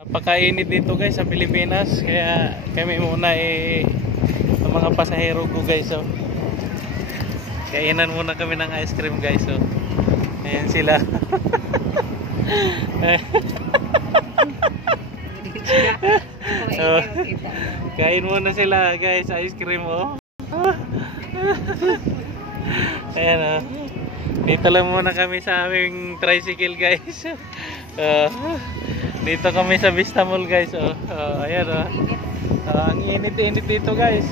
Napakainit dito guys sa Pilipinas, kaya kami muna ang mga pasahero ko guys, so kainan muna kami ng ice cream guys, so ayan sila. Kain muna sila guys, ice cream oh. Ayan oh. Dito lang muna kami sa aming tricycle guys. Dito kami sa Vista Mall guys, oh. Ayan oh. Ang init-init dito guys.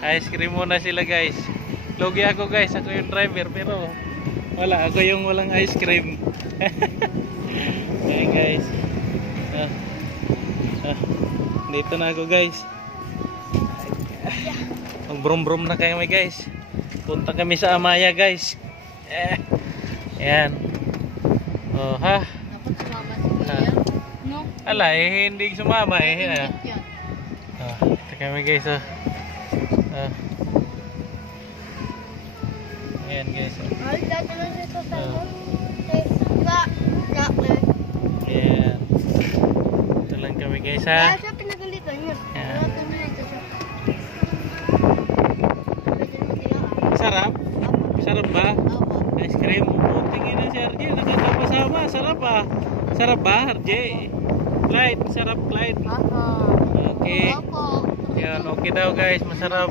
Ice cream muna sila guys. Lugi ako guys, ako yung driver, pero wala, ako yung walang ice cream. Ayan guys. Dito na ako guys. Mag brum brum na kami guys. Punta kami sa Amaya guys. Ayan. Oh ha. Dapat sumama siya. No? Ala hindi sumama ito kami guys oh. Ayan guys oh. Ayan. Ito lang kami guys ha. Sarap? Sarap ba? Ice cream? Tingin na si RJ, nakasama-sama. Sarap ba? Sarap ba RJ? Clyde, sarap Clyde. Okay. Yan, okay daw guys, masarap.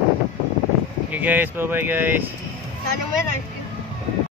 Okay guys, bye bye guys. Sana may ice cream.